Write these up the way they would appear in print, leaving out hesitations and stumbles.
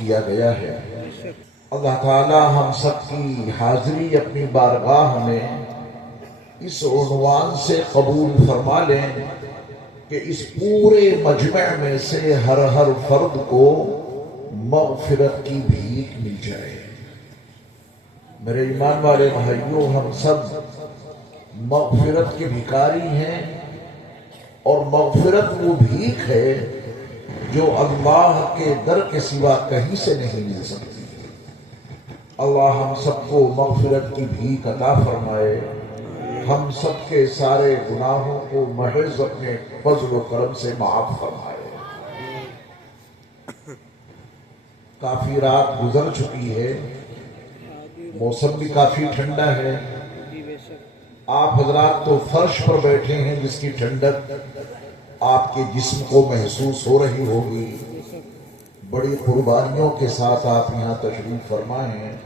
کیا گیا ہے۔ اللہ تعالی ہم سب کی حاضری اپنی بارگاہ میں اس عنوان سے قبول فرما لیں کہ اس پورے مجمع میں سے ہر فرد کو مغفرت کی بھیک مل جائے۔ میرے ایمان والے بھائیوں، ہم سب مغفرت کے بھکاری ہیں، اور مغفرت وہ بھیک ہے جو اللہ کے در کے سوا کہیں سے نہیں مل سکتی۔ اللہ ہم سب کو مغفرت کی بھیک عطا فرمائے، ہم سب کے سارے گناہوں کو محض اپنے فضل و کرم سے معاف فرمائے۔ کافی رات گزر چکی ہے، موسم بھی کافی ٹھنڈا ہے، آپ حضرات تو فرش پر بیٹھے ہیں جس کی ٹھنڈک آپ کے جسم کو محسوس ہو رہی ہوگی۔ بڑی قربانیوں کے ساتھ آپ یہاں تشریف فرمائے ہیں۔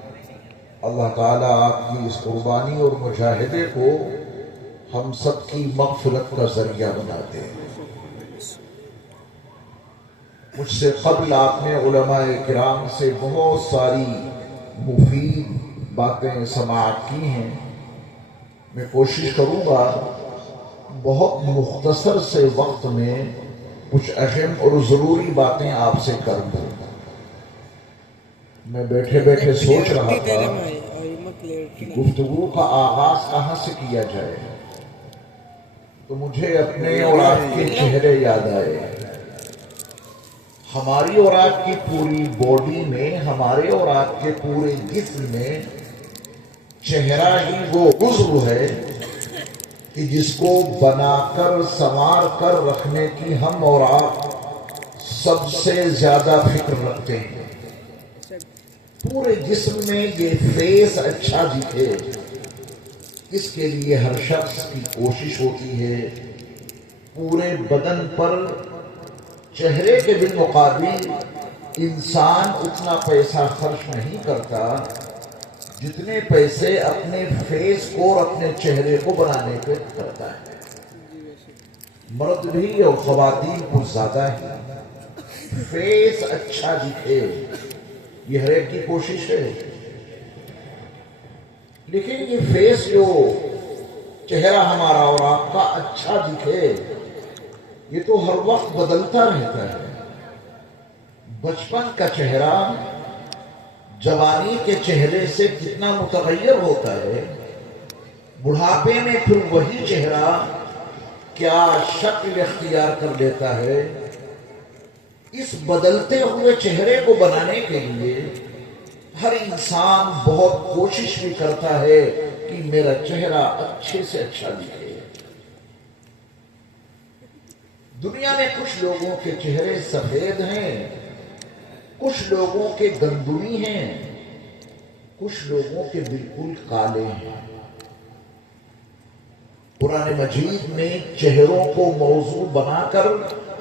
اللہ تعالیٰ آپ کی اس قربانی اور مجاہدے کو ہم سب کی مغفرت کا ذریعہ بناتے ہیں۔ مجھ سے قبل آپ نے علماء کرام سے بہت ساری مفید باتیں سماعت کی ہیں۔ میں کوشش کروں گا بہت مختصر سے وقت میں کچھ اہم اور ضروری باتیں آپ سے کر دوں۔ میں بیٹھے بیٹھے سوچ رہا تھا کہ گفتگو کا آغاز کہاں سے کیا جائے، تو مجھے اپنے اور آپ کے چہرے یاد آئے۔ ہماری اور آپ کی پوری باڈی میں، ہمارے اور آپ کے پورے جسم میں چہرہ ہی وہ عضو ہے کہ جس کو بنا کر سنوار کر رکھنے کی ہم اور آپ سب سے زیادہ فکر رکھتے ہیں۔ پورے جسم میں یہ فیس اچھا دکھے، اس کے لیے ہر شخص کی کوشش ہوتی ہے۔ پورے بدن پر چہرے کے بالمقابل انسان اتنا پیسہ خرچ نہیں کرتا جتنے پیسے اپنے فیس کو اور اپنے چہرے کو بنانے پہ کرتا ہے۔ مرد بھی اور خواتین کچھ زیادہ ہی فیس اچھا دکھے، یہ ہر ایک کی کوشش ہے۔ لیکن یہ فیس جو چہرہ ہمارا اور آپ کا اچھا دکھے، یہ تو ہر وقت بدلتا رہتا ہے۔ بچپن کا چہرہ جوانی کے چہرے سے کتنا متغیر ہوتا ہے، بڑھاپے میں پھر وہی چہرہ کیا شکل اختیار کر لیتا ہے۔ اس بدلتے ہوئے چہرے کو بنانے کے لیے ہر انسان بہت کوشش بھی کرتا ہے کہ میرا چہرہ اچھے سے اچھا دکھے۔ دنیا میں کچھ لوگوں کے چہرے سفید ہیں، کچھ لوگوں کے گندمی ہیں، کچھ لوگوں کے بالکل کالے ہیں۔ قرآن مجید میں چہروں کو موضوع بنا کر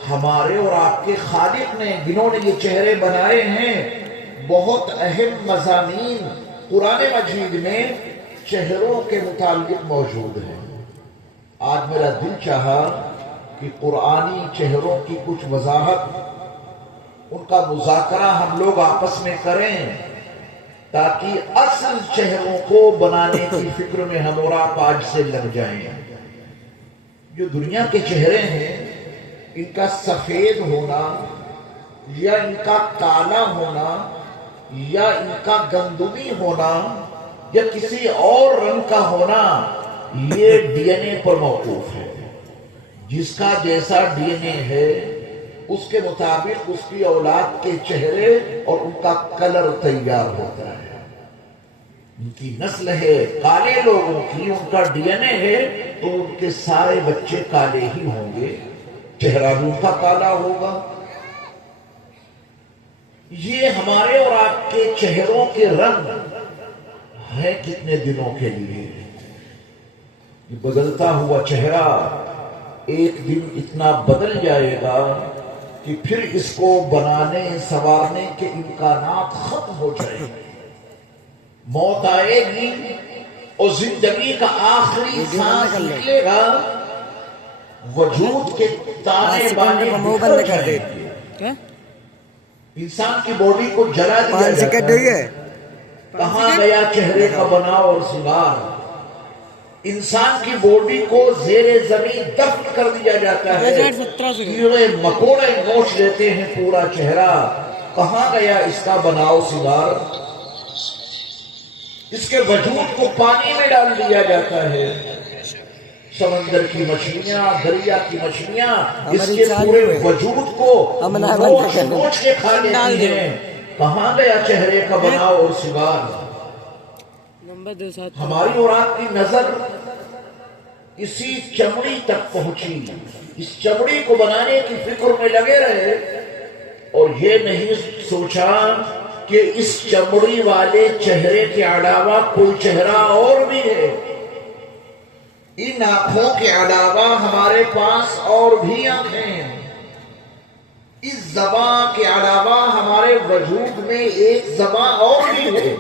ہمارے اور آپ کے خالق نے، جنہوں نے یہ چہرے بنائے ہیں، بہت اہم مضامین قرآن مجید میں چہروں کے متعلق موجود ہیں۔ آج میرا دل چاہا کہ قرآنی چہروں کی کچھ وضاحت، ان کا مذاکرہ ہم لوگ آپس میں کریں، تاکہ اصل چہروں کو بنانے کی فکر میں ہم اور آپ آج سے لگ جائیں۔ جو دنیا کے چہرے ہیں، ان کا سفید ہونا یا ان کا کالا ہونا یا ان کا گندمی ہونا یا کسی اور رنگ کا ہونا، یہ ڈی این اے پر موقوف ہے۔ جس کا جیسا ڈی این اے ہے، اس کے مطابق اس کی اولاد کے چہرے اور ان کا کلر تیار ہوتا ہے۔ ان کی نسل ہے کالے لوگوں کی، ان کا ڈی این اے ہے تو ان کے سارے بچے کالے ہی ہوں گے، چہرہ بھی ان کا کالا ہوگا۔ یہ ہمارے اور آپ کے چہروں کے رنگ ہے کتنے دنوں کے لیے۔ یہ بدلتا ہوا چہرہ ایک دن اتنا بدل جائے گا کہ پھر اس کو بنانے سنوارنے کے امکانات ختم ہو جائیں گے۔ موت آئے گی اور زندگی کا آخری سانس نکلے گا، وجود کے تانے بانے بکھر جائیں گے۔ انسان کی باڈی کو جلا دیا جاتا ہے، کہاں گیا چہرے کا بناؤ اور سنگار؟ انسان کی باڈی کو زیر زمین دفن کر دیا جاتا ہے، کیڑے مکوڑے نوچ لیتے ہیں پورا چہرہ، کہاں گیا اس کا بناؤ سنگار؟ اس کے وجود کو پانی میں ڈال دیا جاتا ہے، سمندر کی مچھلیاں، دریا کی مچھلیاں اس کے پورے وجود کو نوچ نوچ کے کھا لیتی ہیں، کہاں گیا چہرے کا بناؤ اور سنگار؟ ہماری اور آپ کی نظر اسی چمڑی تک پہنچی، اس چمڑی کو بنانے کی فکر میں لگے رہے اور یہ نہیں سوچا کہ اس چمڑی والے چہرے کے علاوہ کوئی چہرہ اور بھی ہے، ان آنکھوں کے علاوہ ہمارے پاس اور بھی آنکھیں ہیں، اس زبان کے علاوہ ہمارے وجود میں ایک زبان اور بھی ہے،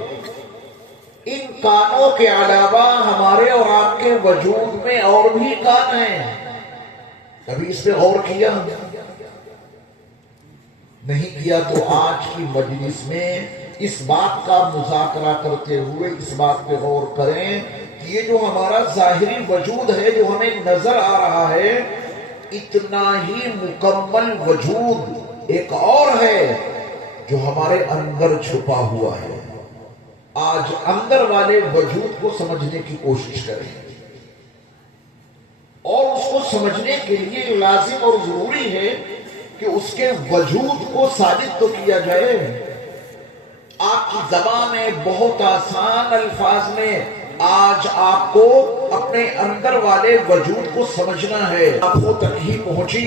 ان کانوں کے علاوہ ہمارے اور آپ کے وجود میں اور بھی کان ہیں، کبھی اس پہ غور کیا؟ نہیں کیا تو آج کی مجلس میں اس بات کا مذاکرہ کرتے ہوئے اس بات پہ غور کریں کہ یہ جو ہمارا ظاہری وجود ہے جو ہمیں نظر آ رہا ہے، اتنا ہی مکمل وجود ایک اور ہے جو ہمارے اندر چھپا ہوا ہے۔ آج اندر والے وجود کو سمجھنے کی کوشش کریں اور اس کو سمجھنے کے لیے لازم اور ضروری ہے کہ اس کے وجود کو ثابت تو کیا جائے۔ آپ کی زبان میں بہت آسان الفاظ میں آج آپ کو اپنے اندر والے وجود کو سمجھنا ہے۔ آنکھوں تک ہی پہنچی،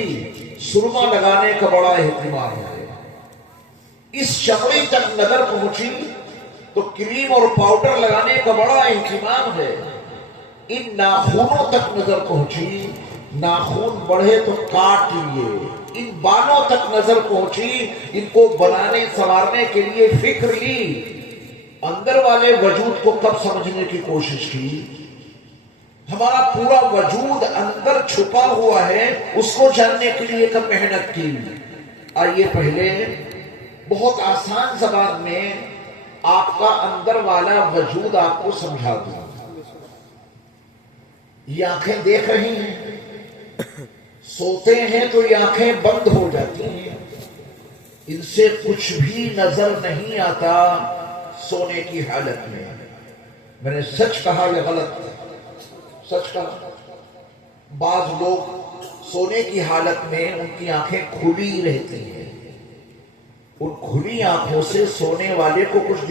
سرما لگانے کا بڑا اہتمام ہے، اس چمڑی تک نظر پہنچی تو کریم اور پاؤڈر لگانے کا بڑا اہتمام ہے، ان ناخنوں تک نظر پہنچی، ناخن بڑھے تو کاٹ لیے، ان بالوں تک نظر پہنچی، ان کو بنانے سنوارنے کے لیے فکر لی، اندر والے وجود کو کب سمجھنے کی کوشش کی؟ ہمارا پورا وجود اندر چھپا ہوا ہے، اس کو جاننے کے لیے کب محنت کی؟ آئیے پہلے بہت آسان زبان میں آپ کا اندر والا وجود آپ کو سمجھا دوں۔ یہ آنکھیں دیکھ رہی ہیں، سوتے ہیں تو یہ آنکھیں بند ہو جاتی ہیں، ان سے کچھ بھی نظر نہیں آتا سونے کی حالت میں۔ میں نے سچ کہا یا غلط؟ سچ کہا۔ بعض لوگ سونے کی حالت میں ان کی آنکھیں کھلی رہتی ہیں، ان کھلی آنکھوں سے سونے والے کو کچھ